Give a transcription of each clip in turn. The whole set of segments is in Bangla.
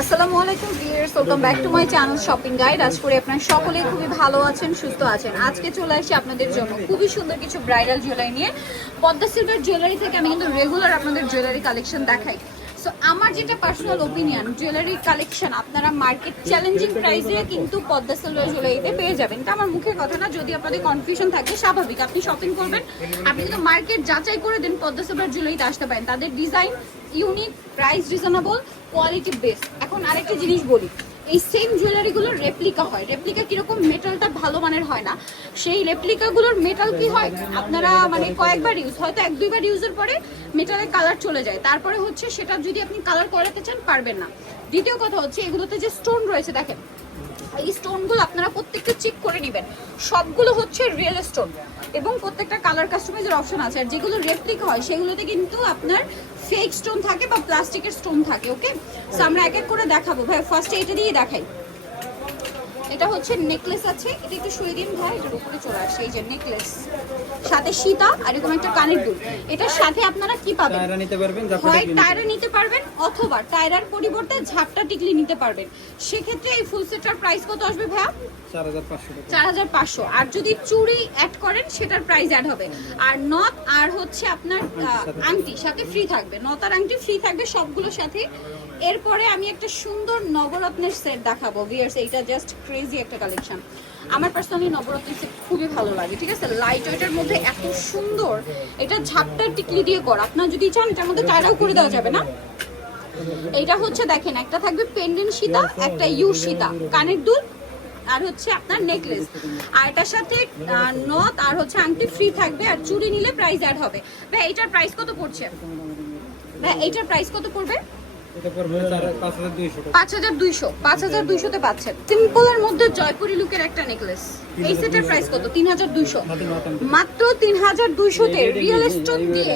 আসসালামু আলাইকুম viewers welcome back to my channel shopping guide আজ করে আপনারা সকলেই খুবই ভালো আছেন, সুস্থ আছেন। আজকে চলে আসি আপনাদের জন্য খুবই সুন্দর কিছু ব্রাইডাল জুয়েলারি নিয়ে। পদ্মা সিলভার জুয়েলারি থেকে আমি কিন্তু রেগুলার আপনাদের জুয়েলারি কালেকশন দেখাই। সো আমার যেটা পার্সোনাল ওপিনিয়ন জুয়েলারি কালেকশন আপনারা মার্কেট চ্যালেঞ্জিং প্রাইসে কিন্তু পদ্মা সিলভার জুয়েলারিতে পেয়ে যাবেন। এটা আমার মুখের কথা না, যদি আপনাদের কনফিউশন থাকে, স্বাভাবিক। আপনি শপিং করবেন, আপনি কিন্তু মার্কেট যাচাই করে দেন পদ্মা সিলভার জুয়েলারিতে আসতে পারেন। তাদের design unique price reasonable quality best এখন আরেকটা জিনিস বলি। এই সেম জুয়েলারিগুলোর রেপ্লিকা হয়। রেপ্লিকা কীরকম? মেটালটা ভালো মানের হয় না। সেই রেপ্লিকাগুলোর মেটাল কি হয়? আপনারা মানে কয়েকবার ইউজ হয়তো এক দুইবার ইউজের পরে মেটালের কালার চলে যায়। তারপরে হচ্ছে সেটা যদি আপনি কালার করাতে চান, পারবেন না। দ্বিতীয় কথা হচ্ছে, এগুলোতে যে স্টোন রয়েছে, দেখেন। এই স্টোনগুলো আপনারা প্রত্যেকটা চেক করে নেবেন। সবগুলো হচ্ছে রিয়েল স্টোন এবং প্রত্যেকটা কালার কাস্টমাইজের অপশন আছে। আর যেগুলো রেপ্লিকা হয়, সেগুলোতে কিন্তু আপনার ফেক স্টোন থাকে বা প্লাস্টিকের স্টোন থাকে ওকে সো আমরা এক এক করে দেখাবো। ভাই ফার্স্টে এটা দিয়ে দেখাই। এটা হচ্ছে নেকলেস আছে। এটা একটু শুয়ে দিন ভাই এটার উপরে চলে আসে এই যে নেকলেস সাথে সীতা আর এরকম একটা কানের দুল। এটার সাথে আপনারা কি পাবেন? টায়রা নিতে পারবেন হয় টায়রা নিতে পারবেন অথবা টায়রার পরিবর্তে ঝাপটা টিকলি নিতে পারবেন। সেক্ষেত্রে এই ফুল সেটটার প্রাইস কত আসবে ভাইয়া? চার হাজার পাঁচশো আর যদি চুড়ি অ্যাড করেন সেটার প্রাইস অ্যাড হবে। আর নথ আর হচ্ছে আপনার আংটি সাথে। ফ্রি থাকবে। নথ আর আংটি ফ্রি থাকবে সবগুলোর সাথে। এরপরে আমি একটা সুন্দর নবরত্নের সেট দেখাবো ভিয়ার্স এইটা জাস্ট ক্রেজি একটা কালেকশন আমার পার্সোনালি নবরত্নের সেট খুবই ভালো লাগে, ঠিক আছে? লাইট ওয়েটের মধ্যে এত সুন্দর, এটা ঝাপটার টিকলি দিয়ে করা আপনার যদি চান, এটার মধ্যে টায়রাও করে দেওয়া যাবে না? এইটা হচ্ছে দেখেন, একটা থাকবে পেন্ডেন্ট সীতা, একটা ইউ সীতা, কানের দুল, আর হচ্ছে আপনার নেকলেস আর এটার সাথে নথ আর হচ্ছে আংটি ফ্রি থাকবে, আর চুড়ি নিলে প্রাইস অ্যাড হবে। ভাই এটার প্রাইস কত পড়ছে? ভাই, এইটার প্রাইস কত পড়বে? পাঁচ হাজার দুইশো পাঁচ হাজার দুইশোতে পাচ্ছেন। সিম্পলের মধ্যে জয়পুরি লুকের একটা নেকলেস এই সেটের প্রাইস কত? তিন হাজার দুইশো। মাত্র তিন হাজার দুইশোতে রিয়েল স্টোন দিয়ে।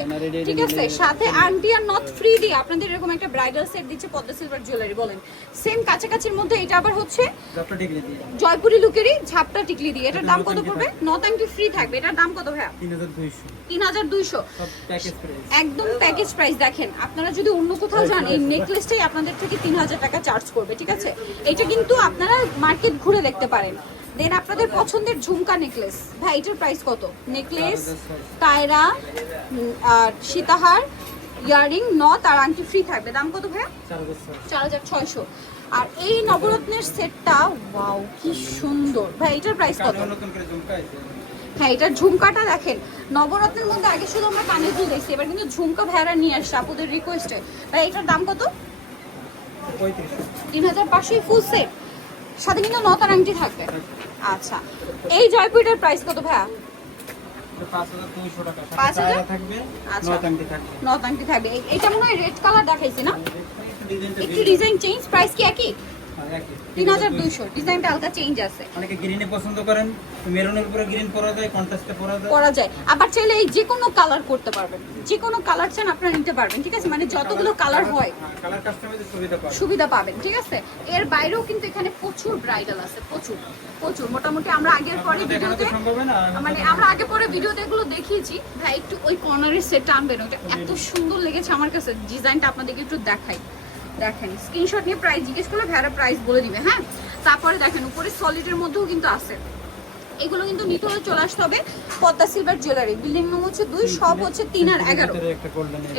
ঠিক আছে? সাথে আংটি আর নট ফ্রি দিয়ে আপনাদের এরকম একটা ব্রাইডাল সেট দিচ্ছে পদ্মা সিলভার জুয়েলারি বলেন। সেম কাছাকাছির মধ্যে এটা আবার হচ্ছে জয়পুরি লুকেরই ঝাপটা টিকলি দিয়ে। এটার দাম কত পড়বে? নট আংটি ফ্রি থাকবে। এটার দাম কত ভাইয়া? তিন হাজার দুইশো। একদম প্যাকেজ প্রাইস দেখেন। আপনারা যদি অন্য কোথাও যান এই নেকলেসটাই আপনাদের থেকে তিন হাজার টাকা চার্জ করবে, ঠিক আছে? এটা কিন্তু আপনারা মার্কেট ঘুরে দেখতে পারেন। দেন আপনাদের পছন্দের ঝুমকা নেকলেস ভাই, এটার প্রাইস কত? নেকলেস কায়রা আর সীতাহার ইয়ারিং নথ আর আংটি ফ্রি থাকবে। দাম কত ছয়শো। চার হাজার ছয়শো। আর এই নবরত্নের সেটটা ওয়াও কি সুন্দর। ভাই, এটার প্রাইস কত? হ্যাঁ এটার ঝুমকাটা দেখেন। নবরত্নের মধ্যে আগে শুধু আমরা কানের দুল দেখছি এবার কিন্তু ঝুমকা ভাইয়ারা নিয়ে আসছে আপুদের রিকোয়েস্টে ভাই এটার দাম কত? তিন হাজার পাঁচশোই ফুল সেট সাথে কিন্তু নতার আংটি থাকবে। আচ্ছা এই জয়পুরটার প্রাইস কত ভাইয়া? এটা এটা মনে হয় রেড কালার দেখাইছি না? একটু ডিজাইন চেঞ্জ প্রাইস কি হ্যাঁ, একই। তিন হাজার দুইশো। ডিজাইনটা হালকা চেঞ্জ আছে। অনেকে গ্রিনে পছন্দ করেন মেরুনের উপরে গ্রিন পরা যায় কন্ট্রাস্টে পরা যায়। করা যায়। আবার চাইলে এই যে কোনো কালার করতে পারবেন। যে কোনো কালার চান আপনারা নিতে পারবেন ঠিক আছে? মানে যতগুলো কালার হয়। কালার কাস্টমাইজের সুবিধা পাবেন। সুবিধা পাবেন ঠিক আছে? এর বাইরেও কিন্তু এখানে প্রচুর ব্রাইডাল আছে প্রচুর প্রচুর। মোটামুটি আমরা আগের পরে ভিডিওতে মানে আমরা আগে পরে ভিডিওতে এগুলো দেখিয়েছি। ভাই একটু ওই কর্নারের সেটটা আনবেন ওটা এত সুন্দর লেগেছে আমার কাছে। ডিজাইনটা আপনাদেরকে একটু দেখাই। দেখেন স্ক্রিনশট নিয়ে প্রাইস জিজ্ঞেস করলে ভ্যারা প্রাইস বলে দিবে। হ্যাঁ? তারপরে দেখেন উপরে সলিডের মধ্যেও কিন্তু আছে। এগুলো কিন্তু নিতে হলে চলে আসতে হবে Padma silver jewellery building number হচ্ছে দুই সব হচ্ছে তিন আর এগারো।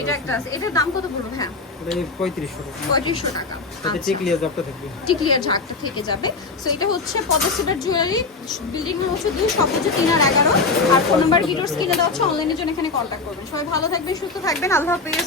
এটা একটা আছে। এটার দাম কত পড়বে হ্যাঁ পঁয়ত্রিশশো টাকা। আচ্ছা। টিকলিয়ার ঝাঁকটা থেকে যাবে। সো এটা হচ্ছে পদসিটার জুয়েলারি বিল্ডিং হচ্ছে দুই সব হচ্ছে তিন আর এগারো। আর ফোন নাম্বার দেওয়া হচ্ছে অনলাইনের জন্য এখানে কন্ট্যাক্ট করবেন। সবাই ভালো থাকবেন সুস্থ থাকবেন। আল্লাহ হাফেজ।